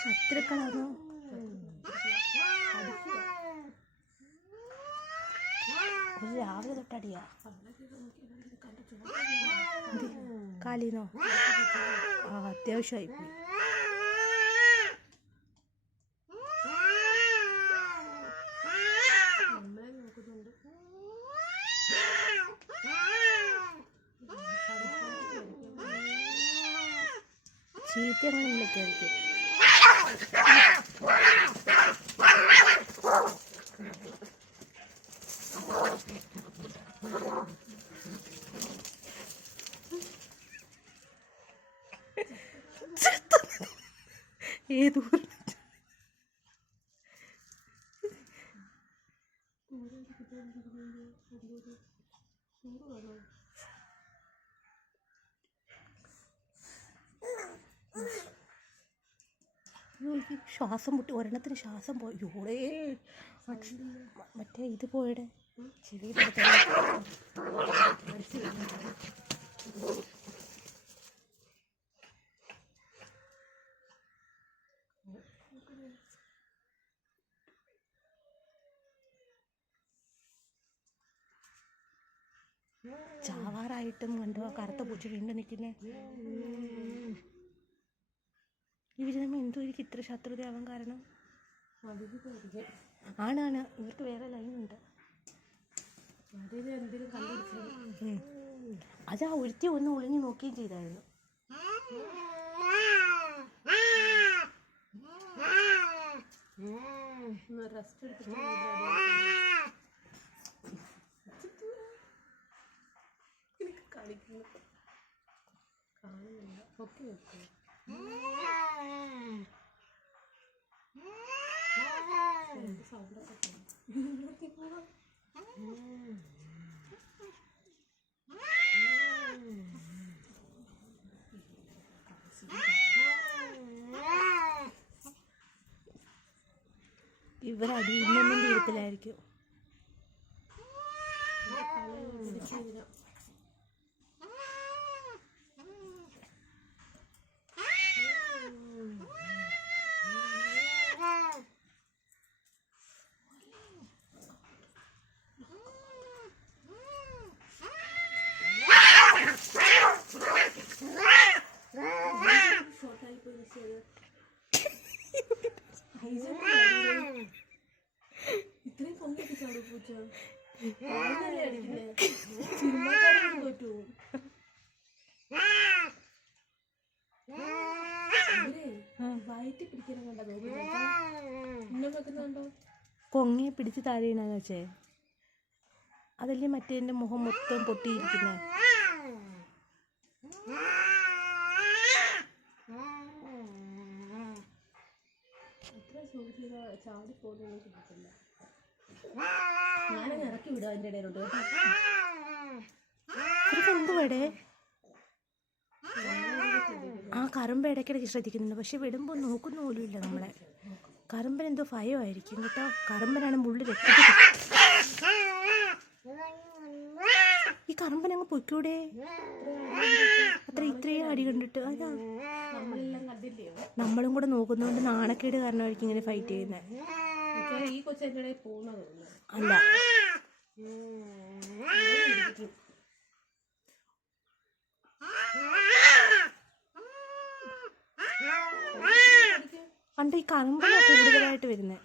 ശത്രുക്കളാണോ? രാവിലെ തൊട്ടടിയാ. കാലീനോ? അത്യാവശ്യമായി പോയി. ചീത്ത അങ്ങനെ വിളിക്കായിരിക്കും. ഏത് ശ്വാസം മുട്ടി, ഒരെണ്ണത്തിന് ശ്വാസം പോയി. യോടെ മറ്റേ ഇത് പോയുടെ ചെവി ചാവാറായിട്ടും കണ്ടു ആ കറുത്ത പൂച്ച വീണ്ടും നിൽക്കുന്നേ. ഇവര് തമ്മിൽ എന്തുമായിരിക്കും ഇത്ര ശത്രുതയാവാൻ കാരണം? ആണാണ്, ഇവർക്ക് വേറെ ലൈനുണ്ട്. അത് ആ ഒരുത്തി ഒന്ന് ഒളിഞ്ഞു നോക്കുകയും ചെയ്തായിരുന്നു. ഇവരടി ഇന്നൊന്നും തീരത്തിലായിരിക്കും. ഇത്രയും പൊങ്ങിച്ചാടോ പൂച്ച? വയറ്റി പിടിക്കണം കണ്ടോ? പൊങ്ങി പിടിച്ച് താഴെയാണെന്ന് വെച്ചേ അതല്ലേ മറ്റേ മുഖം മൊത്തം പൊട്ടിയിരിക്കുന്നേ. ഞാനങ്ങ് ഇറക്കി വിടും അതിൻ്റെ ഇടയിലോട്ട്. എന്തുവേടേ ആ കറുമ്പ് ഇടയ്ക്കിടയ്ക്ക് ശ്രദ്ധിക്കുന്നുണ്ട്, പക്ഷെ വിടുമ്പോൾ നോക്കുന്ന പോലും ഇല്ല നമ്മളെ. കറുമ്പൻ എന്തോ ഭയമായിരിക്കും കേട്ടോ. കറുമ്പനാണ് മുള്ളി രക്തത്തിൽ. ഈ കറുമ്പൻ അങ്ങ് പൊയ്ക്കൂടെ? ഇത്രയും അടി കണ്ടിട്ട്. അതാ നമ്മളും കൂടെ നോക്കുന്നതുകൊണ്ട് നാണക്കേട് കാരണമായിരിക്കും ഇങ്ങനെ ഫൈറ്റ് ചെയ്യുന്നത്. അല്ല, പണ്ട് ഈ കറുമ്പനാ കൂടുതലായിട്ട് വരുന്നത്.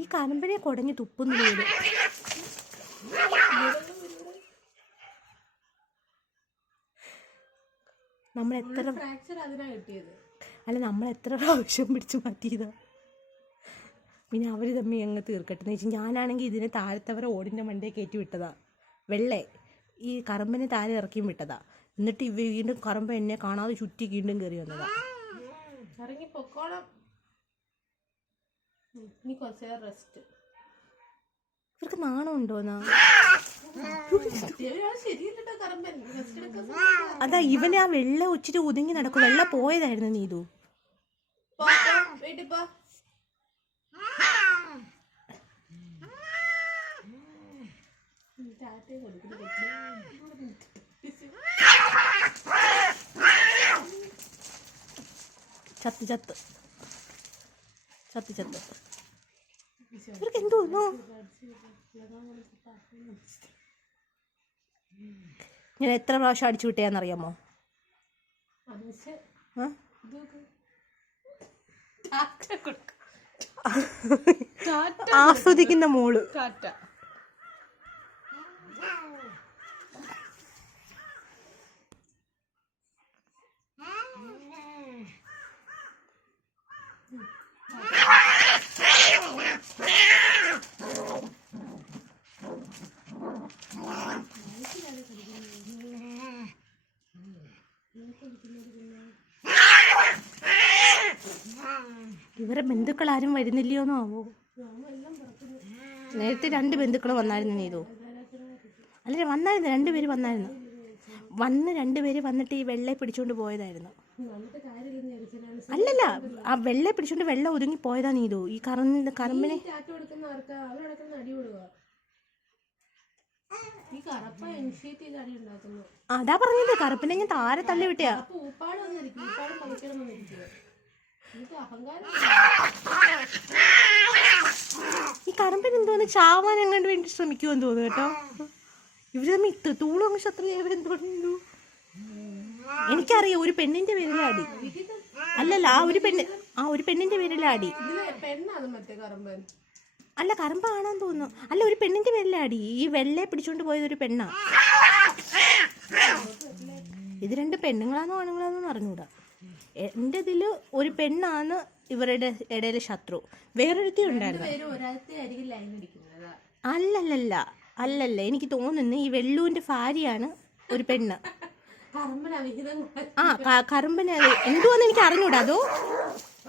ഈ കറുമ്പനെ കുടഞ്ഞ് തുപ്പുന്നില്ല. നമ്മൾ എത്ര പ്രാവശ്യം പിടിച്ച് മാറ്റിയതാ. പിന്നെ അവർ തമ്മിൽ അങ്ങ് തീർക്കട്ടെ എന്ന് വെച്ചാൽ ഞാനാണെങ്കിൽ ഇതിനെ താഴത്തവരെ ഓടിൻ്റെ മണ്ടേ കയറ്റി വിട്ടതാ. വെള്ളേ ഈ കറുമ്പനെ താഴെ ഇറക്കിയും വിട്ടതാ. എന്നിട്ട് വീണ്ടും കറുമ്പ എന്നെ കാണാതെ ചുറ്റി വീണ്ടും കയറി വന്നതാ. ഇവർക്ക് നാണം ഉണ്ടോന്നാ? അതാ ഇവന് ആ വെള്ള ഉച്ചിട്ട് ഒതുങ്ങി നടക്കും. വെള്ള പോയതായിരുന്നു നീതു. ടാറ്റയും കൊടുക്കുന്നു കൊച്ചു. ചത്ത് ചത്ത് ചത്ത് ചത്ത്. ഇവർക്ക് എന്തോന്നോ ഞാൻ എത്ര പ്രാവശ്യം അടിച്ചു വിട്ടേന്നറിയാമോ? അനുഷ് ആ? ഇതൊക്കെ ടാറ്റ കൊടുക്ക. ടാറ്റ ആസ്വദിക്കുന്ന മോള്. ടാറ്റ. ഇവരെ ബന്ധുക്കൾ ആരും വരുന്നില്ലയോന്നോ ആവോ? നേരത്തെ 2 ബന്ധുക്കൾ വന്നായിരുന്നു നീതു. അല്ല വന്നായിരുന്നു, 2 പേര് വന്നായിരുന്നു. 2 പേര് വന്നിട്ട് ഈ വെള്ളയെ പിടിച്ചോണ്ട് പോയതായിരുന്നു. അല്ലല്ല, ആ വെള്ളയെ പിടിച്ചോണ്ട് വെള്ളം ഒതുങ്ങി പോയതാ നീതു. ഈ കറമ്പിനെ ടാറ്റ കൊടുക്കുന്ന ആർക്കാ? അവരടക്കുന്ന അടി കൊടുക്കുക. ഈ കറപ്പ ഇനിഷ്യേറ്റ് ചെയ്ത് അടി ഉണ്ടാക്കുന്നു. അതാ പറഞ്ഞത്, കറുപ്പിനെ ഞാൻ താരെ തള്ളി വിട്ടയാ. അപ്പൊ ഊപ്പാട് വന്നിരിക്കും, ഊപ്പാട് പണിക്കണം വന്നിരിക്കുക. എനിക്ക് അഹങ്കാരം. ഈ കറമ്പിന് എന്തോന്ന് ചാവാൻ എങ്ങാണ്ട് വേണ്ടി ശ്രമിക്കുമെന്ന് തോന്നുന്നു കേട്ടോ. ഇവര് തമ്മിൽ തൂളും അങ്ങ് ശത്രുതയെന്തോ. എനിക്കറിയാം ഒരു പെണ്ണിന്റെ പേരിലെ അടി. അല്ലല്ല, ആ ഒരു പെണ്ണിന്റെ പേരിലെ അടി. പെണ്ണാണ് മറ്റേ കറമ്പൻ. അല്ല, കറമ്പാണെന്ന് തോന്നുന്നു. അല്ല, ഒരു പെണ്ണിന്റെ പേരിലെ അടി. ഈ വെള്ളയെ പിടിച്ചോണ്ട് പോയത് ഒരു പെണ്ണാ. ഇത് 2 പെണ്ണുങ്ങളാന്നോ ആണുങ്ങളാന്നോ അറിഞ്ഞൂടാ. എൻ്റെ ഇതിൽ ഒരു പെണ്ണാണ് ഇവരുടെ ഇടയിലെ ശത്രു. വേറൊരുത്തി ഉണ്ടായിരുന്നു. അല്ലല്ല, എനിക്ക് തോന്നുന്നു ഈ വെള്ളൂന്റെ ഭാര്യയാണ് ഒരു പെണ്ണ്. ആ കറുമ്പന് എന്തുവാന്ന് എനിക്ക് അറിഞ്ഞൂടാ. അതോ